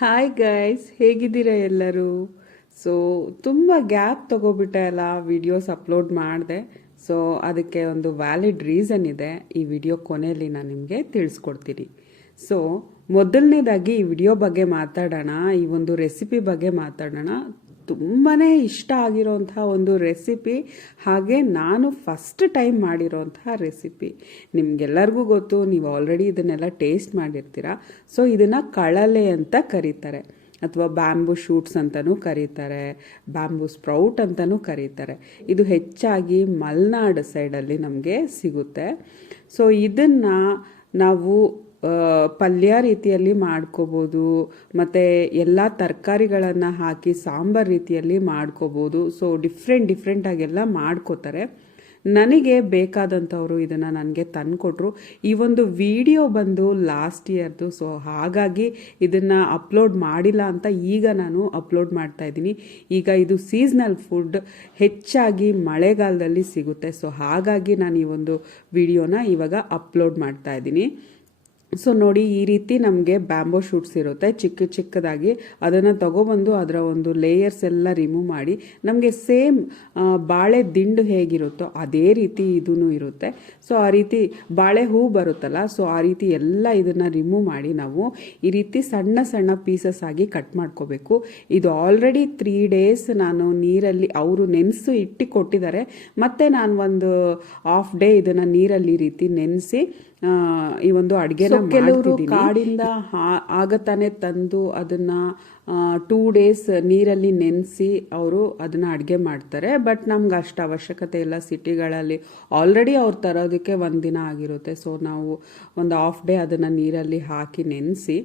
Hi guys ಹೇಗಿದ್ದೀರಾ ಎಲ್ಲರೂ? So ತುಂಬ ಗ್ಯಾಪ್ ತಗೋಬಿಟ್ಟೆ ಅಲ್ಲ ವಿಡಿಯೋಸ್ ಅಪ್ಲೋಡ್ ಮಾಡಿದೆ. ಸೊ ಅದಕ್ಕೆ ಒಂದು ವ್ಯಾಲಿಡ್ ರೀಸನ್ ಇದೆ. ಈ ವಿಡಿಯೋ ಕೊನೆಯಲ್ಲಿ ನಾನು ನಿಮಗೆ ತಿಳಿಸ್ಕೊಡ್ತೀನಿ. ಸೊ ಮೊದಲನೇದಾಗಿ ಈ ವಿಡಿಯೋ ಬಗ್ಗೆ ಮಾತಾಡೋಣ, ಈ ಒಂದು ರೆಸಿಪಿ ಬಗ್ಗೆ ಮಾತಾಡೋಣ. ತುಂಬಾ ಇಷ್ಟ ಆಗಿರೋಂಥ ಒಂದು ರೆಸಿಪಿ, ಹಾಗೆ ನಾನು ಫಸ್ಟ್ ಟೈಮ್ ಮಾಡಿರೋಂತಹ ರೆಸಿಪಿ. ನಿಮಗೆಲ್ಲರಿಗೂ ಗೊತ್ತು, ನೀವು ಆಲ್ರೆಡಿ ಇದನ್ನೆಲ್ಲ ಟೇಸ್ಟ್ ಮಾಡಿರ್ತೀರ. ಸೊ, ಇದನ್ನು ಕಳಲೆ ಅಂತ ಕರೀತಾರೆ. ಅಥವಾ ಬ್ಯಾಂಬು ಶೂಟ್ಸ್ ಅಂತಲೂ ಕರೀತಾರೆ, ಬ್ಯಾಂಬು ಸ್ಪ್ರೌಟ್ ಅಂತಲೂ ಕರೀತಾರೆ. ಇದು ಹೆಚ್ಚಾಗಿ ಮಲ್ನಾಡು ಸೈಡಲ್ಲಿ ನಮಗೆ ಸಿಗುತ್ತೆ. ಸೊ, ಇದನ್ನು ನಾವು ಪಲ್ಯ ರೀತಿಯಲ್ಲಿ ಮಾಡ್ಕೋಬೋದು, ಮತ್ತು ಎಲ್ಲ ತರಕಾರಿಗಳನ್ನು ಹಾಕಿ ಸಾಂಬಾರ್ ರೀತಿಯಲ್ಲಿ ಮಾಡ್ಕೋಬೋದು. ಸೊ ಡಿಫ್ರೆಂಟ್ ಡಿಫ್ರೆಂಟಾಗೆಲ್ಲ ಮಾಡ್ಕೋತಾರೆ. ನನಗೆ ಬೇಕಾದಂಥವರು ಇದನ್ನು ನನಗೆ ತಂದುಕೊಟ್ರು. ಈ ಒಂದು ವಿಡಿಯೋ ಬಂದು ಲಾಸ್ಟ್ ಇಯರ್ದು ಸೊ ಹಾಗಾಗಿ ಇದನ್ನು ಅಪ್ಲೋಡ್ ಮಾಡಿಲ್ಲ ಅಂತ ಈಗ ನಾನು ಅಪ್ಲೋಡ್ ಮಾಡ್ತಾ ಇದ್ದೀನಿ. ಈಗ ಇದು ಸೀಸ್ನಲ್ ಫುಡ್ ಹೆಚ್ಚಾಗಿ ಮಳೆಗಾಲದಲ್ಲಿ ಸಿಗುತ್ತೆ. ಸೊ ಹಾಗಾಗಿ ನಾನು ಈ ಒಂದು ವಿಡಿಯೋನ ಇವಾಗ ಅಪ್ಲೋಡ್ ಮಾಡ್ತಾ ಇದ್ದೀನಿ. ಸೊ ನೋಡಿ, ಈ ರೀತಿ ನಮಗೆ ಬ್ಯಾಂಬೋ ಶೂಟ್ಸ್ ಇರುತ್ತೆ. ಚಿಕ್ಕ ಚಿಕ್ಕದಾಗಿ. ಅದನ್ನು ತಗೊಬಂದು ಅದರ ಒಂದು ಲೇಯರ್ಸ್ ಎಲ್ಲ ರಿಮೂವ್ ಮಾಡಿ, ನಮಗೆ ಸೇಮ್ ಬಾಳೆ ದಿಂಡು ಹೇಗಿರುತ್ತೋ ಅದೇ ರೀತಿ ಇದೂ ಇರುತ್ತೆ. ಸೊ ಆ ರೀತಿ ಬಾಳೆ ಹೂ ಬರುತ್ತಲ್ಲ ಸೊ ಆ ರೀತಿ ಎಲ್ಲ ಇದನ್ನು ರಿಮೂವ್ ಮಾಡಿ ನಾವು ಈ ರೀತಿ ಸಣ್ಣ ಸಣ್ಣ ಪೀಸಸ್ ಆಗಿ ಕಟ್ ಮಾಡ್ಕೋಬೇಕು. ಇದು ಆಲ್ರೆಡಿ ತ್ರೀ ಡೇಸ್ ನಾನು ನೀರಲ್ಲಿ ಅವರು ನೆನೆಸು ಇಟ್ಟು ಕೊಟ್ಟಿದ್ದಾರೆ ಮತ್ತೆ ನಾನು ಒಂದು ಹಾಫ್ ಡೇ ಇದನ್ನು ನೀರಲ್ಲಿ ರೀತಿ ನೆನೆಸಿ ಈ ಒಂದು ಅಡುಗೆನ ಕೆಲವರು ಕಾಡಿಂದ ಆಗತಾನೆ ತಂದು ಅದನ್ನ ಟೂ ಡೇಸ್ ನೀರಲ್ಲಿ ನೆನೆಸಿ ಅವರು ಅದನ್ನ ಅಡುಗೆ ಮಾಡ್ತಾರೆ. ಬಟ್ ನಮ್ಗೆ ಅಷ್ಟು ಅವಶ್ಯಕತೆ ಇಲ್ಲ. ಸಿಟಿಗಳಲ್ಲಿ ಆಲ್ರೆಡಿ ಅವ್ರು ತರೋದಕ್ಕೆ ಒಂದು ದಿನ ಆಗಿರುತ್ತೆ. ಸೊ ನಾವು ಒಂದು ಹಾಫ್ ಡೇ ಅದನ್ನು ನೀರಲ್ಲಿ ಹಾಕಿ ನೆನೆಸಿ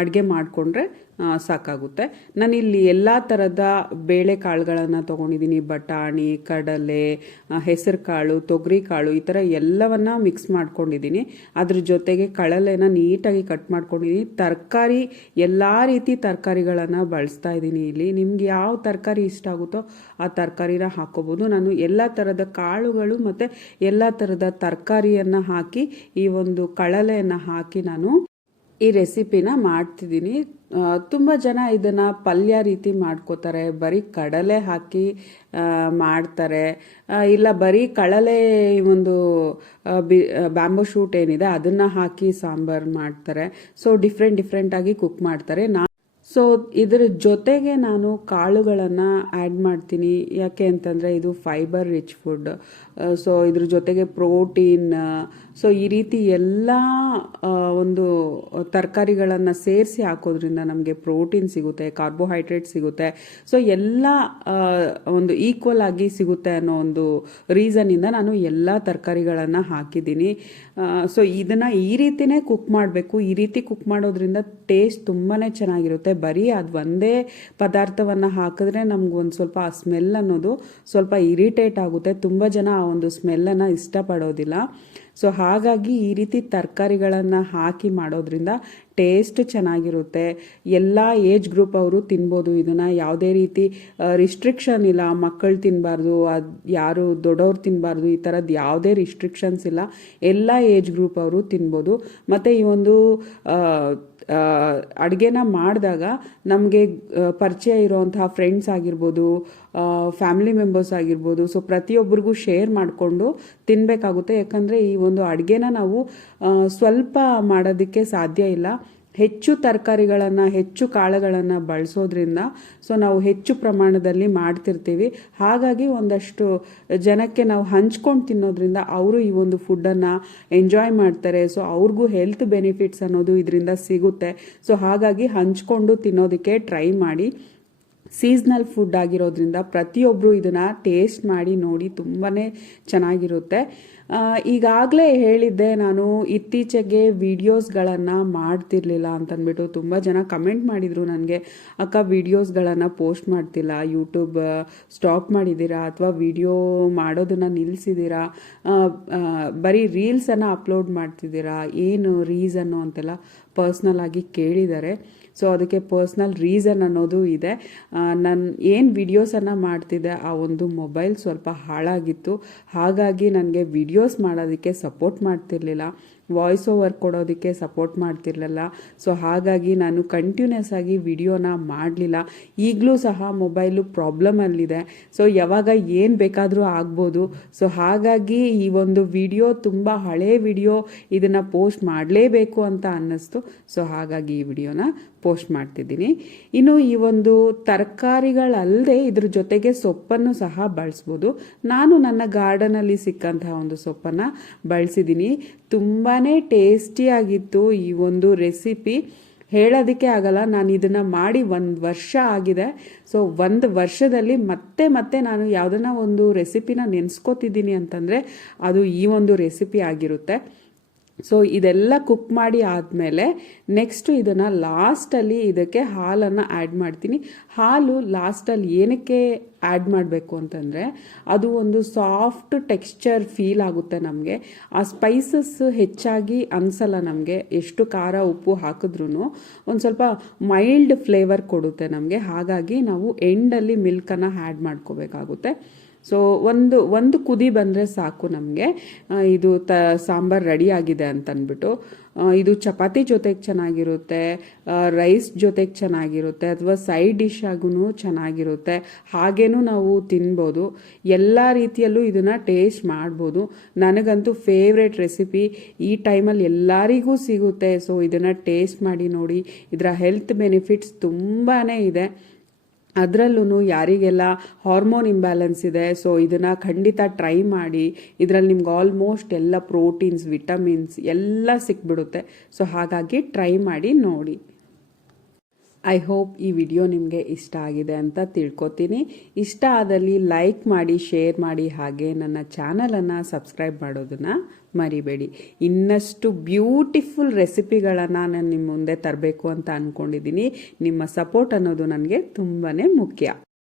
ಅಡುಗೆ ಮಾಡಿಕೊಂಡ್ರೆ ಸಾಕಾಗುತ್ತೆ. ನಾನು ಇಲ್ಲಿ ಎಲ್ಲ ಥರದ ಬೇಳೆ ಕಾಳುಗಳನ್ನು ತೊಗೊಂಡಿದ್ದೀನಿ ಬಟಾಣಿ, ಕಡಲೆ ಹೆಸರು ಕಾಳು, ತೊಗರಿ ಕಾಳು ಈ ಥರ ಎಲ್ಲವನ್ನ ಮಿಕ್ಸ್ ಮಾಡ್ಕೊಂಡಿದ್ದೀನಿ ಅದ್ರ ಜೊತೆಗೆ ಕಳಲೆನ ನೀಟಾಗಿ ಕಟ್ ಮಾಡ್ಕೊಂಡಿದ್ದೀನಿ ತರಕಾರಿ ಎಲ್ಲ ರೀತಿ ತರಕಾರಿಗಳನ್ನು ಬಳಸ್ತಾ ಇದ್ದೀನಿ ಇಲ್ಲಿ. ನಿಮ್ಗೆ ಯಾವ ತರಕಾರಿ ಇಷ್ಟ ಆಗುತ್ತೋ ಆ ತರಕಾರಿನ ಹಾಕೋಬೋದು. ನಾನು ಎಲ್ಲ ಥರದ ಕಾಳುಗಳು ಮತ್ತು ಎಲ್ಲ ಥರದ ತರಕಾರಿಯನ್ನು ಹಾಕಿ, ಈ ಒಂದು ಕಳಲೆಯನ್ನು ಹಾಕಿ ನಾನು ಈ ರೆಸಿಪಿನ ಮಾಡ್ತಿದ್ದೀನಿ. ತುಂಬ ಜನ ಇದನ್ನು ಪಲ್ಯ ರೀತಿ ಮಾಡ್ಕೋತಾರೆ. ಬರೀ ಕಡಲೆ ಹಾಕಿ ಮಾಡ್ತಾರೆ. ಇಲ್ಲ ಬರೀ ಕಡಲೆ ಒಂದು ಬಿ ಬ್ಯಾಂಬೋ ಶೂಟ್ ಏನಿದೆ ಅದನ್ನು ಹಾಕಿ ಸಾಂಬಾರು ಮಾಡ್ತಾರೆ. ಸೊ ಡಿಫ್ರೆಂಟ್ ಡಿಫ್ರೆಂಟಾಗಿ ಕುಕ್ ಮಾಡ್ತಾರೆ. ನಾ ಸೊ ಇದರ ಜೊತೆಗೆ ನಾನು ಕಾಳುಗಳನ್ನು ಆ್ಯಡ್ ಮಾಡ್ತೀನಿ. ಯಾಕೆ ಅಂತಂದರೆ ಇದು ಫೈಬರ್ ರಿಚ್ ಫುಡ್ ಸೊ ಇದ್ರ ಜೊತೆಗೆ ಪ್ರೋಟೀನ್ ಸೊ ಈ ರೀತಿ ಎಲ್ಲ ಒಂದು ತರಕಾರಿಗಳನ್ನು ಸೇರಿಸಿ ಹಾಕೋದ್ರಿಂದ ನಮಗೆ ಪ್ರೋಟೀನ್ ಸಿಗುತ್ತೆ ಕಾರ್ಬೋಹೈಡ್ರೇಟ್ ಸಿಗುತ್ತೆ. ಸೊ ಎಲ್ಲ ಒಂದು ಈಕ್ವಲ್ ಆಗಿ ಸಿಗುತ್ತೆ ಅನ್ನೋ ಒಂದು ರೀಸನ್ನಿಂದ ನಾನು ಎಲ್ಲ ತರಕಾರಿಗಳನ್ನು ಹಾಕಿದ್ದೀನಿ. ಸೊ ಇದನ್ನು ಈ ರೀತಿನೇ ಕುಕ್ ಮಾಡಬೇಕು. ಈ ರೀತಿ ಕುಕ್ ಮಾಡೋದ್ರಿಂದ ಟೇಸ್ಟ್ ತುಂಬಾ ಚೆನ್ನಾಗಿರುತ್ತೆ. ಬರೀ ಅದು ಒಂದೇ ಪದಾರ್ಥವನ್ನು ಹಾಕಿದ್ರೆ ನಮ್ಗೆ ಒಂದು ಸ್ವಲ್ಪ ಆ ಸ್ಮೆಲ್ ಅನ್ನೋದು ಸ್ವಲ್ಪ ಇರಿಟೇಟ್ ಆಗುತ್ತೆ. ತುಂಬ ಜನ ಆ ಒಂದು ಸ್ಮೆಲ್ಲನ್ನು ಇಷ್ಟಪಡೋದಿಲ್ಲ. ಸೊ ಹಾಗಾಗಿ ಈ ರೀತಿ ತರಕಾರಿಗಳನ್ನು ಹಾಕಿ ಮಾಡೋದ್ರಿಂದ ಟೇಸ್ಟ್ ಚೆನ್ನಾಗಿರುತ್ತೆ. ಎಲ್ಲ ಏಜ್ ಗ್ರೂಪ್ ಅವರು ತಿನ್ಬೋದು. ಇದನ್ನು ಯಾವುದೇ ರೀತಿ ರಿಸ್ಟ್ರಿಕ್ಷನ್ ಇಲ್ಲ. ಮಕ್ಕಳು ತಿನ್ನಬಾರ್ದು ಅದು ಯಾರು ದೊಡ್ಡವ್ರು ತಿನ್ನಬಾರ್ದು ಈ ಥರದ್ದು ಯಾವುದೇ ರಿಸ್ಟ್ರಿಕ್ಷನ್ಸ್ ಇಲ್ಲ. ಎಲ್ಲ ಏಜ್ ಗ್ರೂಪ್ ಅವರು ತಿನ್ಬೋದು. ಮತ್ತು ಈ ಒಂದು ಅಡುಗೆನ ಮಾಡಿದಾಗ ನಮಗೆ ಪರಿಚಯ ಇರೋವಂಥ ಫ್ರೆಂಡ್ಸ್ ಆಗಿರ್ಬೋದು ಫ್ಯಾಮಿಲಿ ಮೆಂಬರ್ಸ್ ಆಗಿರ್ಬೋದು ಸೊ ಪ್ರತಿಯೊಬ್ಬರಿಗೂ ಶೇರ್ ಮಾಡಿಕೊಂಡು ತಿನ್ನಬೇಕಾಗುತ್ತೆ ಯಾಕಂದರೆ ಈ ಒಂದು ಅಡುಗೆನ ನಾವು ಸ್ವಲ್ಪ ಮಾಡೋದಕ್ಕೆ ಸಾಧ್ಯ ಇಲ್ಲ. ಹೆಚ್ಚು ತರಕಾರಿಗಳನ್ನು, ಹೆಚ್ಚು ಕಾಳುಗಳನ್ನು ಬಳಸೋದ್ರಿಂದ ಸೊ ನಾವು ಹೆಚ್ಚು ಪ್ರಮಾಣದಲ್ಲಿ ಮಾಡ್ತಿರ್ತೀವಿ. ಹಾಗಾಗಿ ಒಂದಷ್ಟು ಜನಕ್ಕೆ ನಾವು ಹಂಚ್ಕೊಂಡು ತಿನ್ನೋದ್ರಿಂದ ಅವರು ಈ ಒಂದು ಫುಡ್ಡನ್ನು ಎಂಜಾಯ್ ಮಾಡ್ತಾರೆ. ಸೊ ಅವ್ರಿಗೂ ಹೆಲ್ತ್ ಬೆನಿಫಿಟ್ಸ್ ಅನ್ನೋದು ಇದರಿಂದ ಸಿಗುತ್ತೆ. ಸೊ ಹಾಗಾಗಿ ಹಂಚ್ಕೊಂಡು ತಿನ್ನೋದಕ್ಕೆ ಟ್ರೈ ಮಾಡಿ. ಸೀಸ್ನಲ್ ಫುಡ್ ಆಗಿರೋದ್ರಿಂದ ಪ್ರತಿಯೊಬ್ಬರು ಇದನ್ನು ಟೇಸ್ಟ್ ಮಾಡಿ ನೋಡಿ ತುಂಬಾ ಚೆನ್ನಾಗಿರುತ್ತೆ. ಈಗಾಗಲೇ ಹೇಳಿದ್ದೆ ನಾನು ಇತ್ತೀಚೆಗೆ ವಿಡಿಯೋಸ್ಗಳನ್ನು ಮಾಡ್ತಿರ್ಲಿಲ್ಲ ಅಂತಂದ್ಬಿಟ್ಟು ತುಂಬ ಜನ ಕಮೆಂಟ್ ಮಾಡಿದರು ನನಗೆ, ಅಕ್ಕ ವಿಡಿಯೋಸ್ಗಳನ್ನು ಪೋಸ್ಟ್ ಮಾಡ್ತಿಲ್ಲ ಯೂಟ್ಯೂಬ್ ಸ್ಟಾಪ್ ಮಾಡಿದ್ದೀರಾ ಅಥವಾ ವಿಡಿಯೋ ಮಾಡೋದನ್ನು ನಿಲ್ಲಿಸಿದ್ದೀರಾ ಬರೀ ರೀಲ್ಸನ್ನು ಅಪ್ಲೋಡ್ ಮಾಡ್ತಿದ್ದೀರಾ ಏನು ರೀಸನ್ನು ಅಂತೆಲ್ಲ ಪರ್ಸ್ನಲ್ ಆಗಿ ಕೇಳಿದ್ದಾರೆ ಸೊ ಅದಕ್ಕೆ ಪರ್ಸ್ನಲ್ ರೀಸನ್ ಅನ್ನೋದು ಇದೆ. ನಾನು ಏನು ವಿಡಿಯೋಸನ್ನು ಮಾಡ್ತಿದ್ದೆ, ಆ ಒಂದು ಮೊಬೈಲ್ ಸ್ವಲ್ಪ ಹಾಳಾಗಿತ್ತು. ಹಾಗಾಗಿ ನನಗೆ ವಿಡಿಯೋಸ್ ಮಾಡೋದಕ್ಕೆ ಸಪೋರ್ಟ್ ಮಾಡ್ತಿರ್ಲಿಲ್ಲ. ವಾಯ್ಸ್ ಓವರ್ ಕೊಡೋದಕ್ಕೆ ಸಪೋರ್ಟ್ ಮಾಡ್ತಿರ್ಲಿಲ್ಲ. ಸೊ ಹಾಗಾಗಿ ನಾನು ಕಂಟಿನ್ಯೂಸ್ ಆಗಿ ವಿಡಿಯೋನ ಮಾಡಲಿಲ್ಲ. ಈಗಲೂ ಸಹ ಮೊಬೈಲು ಪ್ರಾಬ್ಲಮಲ್ಲಿದೆ ಸೊ ಯಾವಾಗ ಏನು ಬೇಕಾದರೂ ಆಗ್ಬೋದು. ಸೊ ಹಾಗಾಗಿ ಈ ಒಂದು ವಿಡಿಯೋ ತುಂಬ ಹಳೆ ವಿಡಿಯೋ ಇದನ್ನು ಪೋಸ್ಟ್ ಮಾಡಲೇಬೇಕು ಅಂತ ಅನ್ನಿಸ್ತು. ಸೊ ಹಾಗಾಗಿ ಈ ವಿಡಿಯೋನ ಪೋಸ್ಟ್ ಮಾಡ್ತಿದ್ದೀನಿ. ಇನ್ನು ಈ ಒಂದು ತರಕಾರಿಗಳಲ್ಲದೆ ಇದ್ರ ಜೊತೆಗೆ ಸೊಪ್ಪನ್ನು ಸಹ ಬಳಸ್ಬೋದು. ನಾನು ನನ್ನ ಗಾರ್ಡನಲ್ಲಿ ಸಿಕ್ಕಂತಹ ಒಂದು ಸೊಪ್ಪನ್ನು ಬಳಸಿದ್ದೀನಿ. ತುಂಬಾ ಟೇಸ್ಟಿಯಾಗಿತ್ತು ಈ ಒಂದು ರೆಸಿಪಿ ಹೇಳೋದಕ್ಕೆ ಆಗಲ್ಲ, ನಾನು ಇದನ್ನು ಮಾಡಿ ಒಂದು ವರ್ಷ ಆಗಿದೆ. ಸೊ ಒಂದು ವರ್ಷದಲ್ಲಿ ಮತ್ತೆ ಮತ್ತೆ ನಾನು ಯಾವುದನ್ನ ಒಂದು ರೆಸಿಪಿನ ನೆನೆಸ್ಕೋತಿದ್ದೀನಿ ಅಂತಂದರೆ ಅದು ಈ ಒಂದು ರೆಸಿಪಿ ಆಗಿರುತ್ತೆ. ಸೊ ಇದೆಲ್ಲ ಕುಕ್ ಮಾಡಿ ಆದಮೇಲೆ ನೆಕ್ಸ್ಟು ಇದನ್ನು ಲಾಸ್ಟಲ್ಲಿ ಇದಕ್ಕೆ ಹಾಲನ್ನು ಆ್ಯಡ್ ಮಾಡ್ತೀನಿ. ಹಾಲು ಲಾಸ್ಟಲ್ಲಿ ಏನಕ್ಕೆ ಆ್ಯಡ್ ಮಾಡಬೇಕು ಅಂತಂದರೆ ಅದು ಒಂದು ಸಾಫ್ಟ್ ಟೆಕ್ಸ್ಚರ್ ಫೀಲ್ ಆಗುತ್ತೆ ನಮಗೆ. ಆ ಸ್ಪೈಸಸ್ ಹೆಚ್ಚಾಗಿ ಅನಿಸಲ್ಲ ನಮಗೆ ಎಷ್ಟು ಖಾರ ಉಪ್ಪು ಹಾಕಿದ್ರೂ ಒಂದು ಸ್ವಲ್ಪ ಮೈಲ್ಡ್ ಫ್ಲೇವರ್ ಕೊಡುತ್ತೆ ನಮಗೆ. ಹಾಗಾಗಿ ನಾವು ಎಂಡಲ್ಲಿ ಮಿಲ್ಕನ್ನು ಆ್ಯಡ್ ಮಾಡ್ಕೋಬೇಕಾಗುತ್ತೆ. ಸೊ ಒಂದು ಒಂದು ಕುದಿ ಬಂದರೆ ಸಾಕು ನಮಗೆ. ಇದು ತ, ಸಾಂಬಾರು ರೆಡಿ ಆಗಿದೆ ಅಂತ ಅಂದ್ಬಿಟ್ಟು ಇದು ಚಪಾತಿ ಜೊತೆಗೆ ಚೆನ್ನಾಗಿರುತ್ತೆ ರೈಸ್ ಜೊತೆಗೆ ಚೆನ್ನಾಗಿರುತ್ತೆ, ಅಥವಾ ಸೈಡ್ ಡಿಶ್ ಆಗೂ ಚೆನ್ನಾಗಿರುತ್ತೆ. ಹಾಗೇನೂ ನಾವು ತಿನ್ಬೋದು. ಎಲ್ಲ ರೀತಿಯಲ್ಲೂ ಇದನ್ನು ಟೇಸ್ಟ್ ಮಾಡ್ಬೋದು. ನನಗಂತೂ ಫೇವ್ರೆಟ್ ರೆಸಿಪಿ ಈ ಟೈಮಲ್ಲಿ ಎಲ್ಲರಿಗೂ ಸಿಗುತ್ತೆ. ಸೊ ಇದನ್ನು ಟೇಸ್ಟ್ ಮಾಡಿ ನೋಡಿ. ಇದರ ಹೆಲ್ತ್ ಬೆನಿಫಿಟ್ಸ್ ತುಂಬಾ ಇದೆ. ಅದರಲ್ಲೂ ಯಾರಿಗೆಲ್ಲ ಹಾರ್ಮೋನ್ ಇಂಬ್ಯಾಲೆನ್ಸ್ ಇದೆ ಸೊ ಇದನ್ನು ಖಂಡಿತ ಟ್ರೈ ಮಾಡಿ. ಇದರಲ್ಲಿ ನಿಮ್ಗೆ ಆಲ್ಮೋಸ್ಟ್ ಎಲ್ಲ ಪ್ರೋಟೀನ್ಸ್ ವಿಟಮಿನ್ಸ್ ಎಲ್ಲ ಸಿಕ್ಬಿಡುತ್ತೆ. ಸೊ ಹಾಗಾಗಿ ಟ್ರೈ ಮಾಡಿ ನೋಡಿ. ಐ ಹೋಪ್ ಈ ವಿಡಿಯೋ ನಿಮಗೆ ಇಷ್ಟ ಆಗಿದೆ ಅಂತ ತಿಳ್ಕೊತೀನಿ. ಇಷ್ಟ ಆದಲ್ಲಿ ಲೈಕ್ ಮಾಡಿ ಶೇರ್ ಮಾಡಿ, ಹಾಗೆ ನನ್ನ ಚಾನಲನ್ನು ಸಬ್ಸ್ಕ್ರೈಬ್ ಮಾಡೋದನ್ನು ಮರಿಬೇಡಿ. ಇನ್ನಷ್ಟು ಬ್ಯೂಟಿಫುಲ್ ರೆಸಿಪಿಗಳನ್ನು ನಾನು ನಿಮ್ಮ ಮುಂದೆ ತರಬೇಕು ಅಂತ ಅಂದ್ಕೊಂಡಿದ್ದೀನಿ ನಿಮ್ಮ ಸಪೋರ್ಟ್ ಅನ್ನೋದು ನನಗೆ ತುಂಬಾ ಮುಖ್ಯ.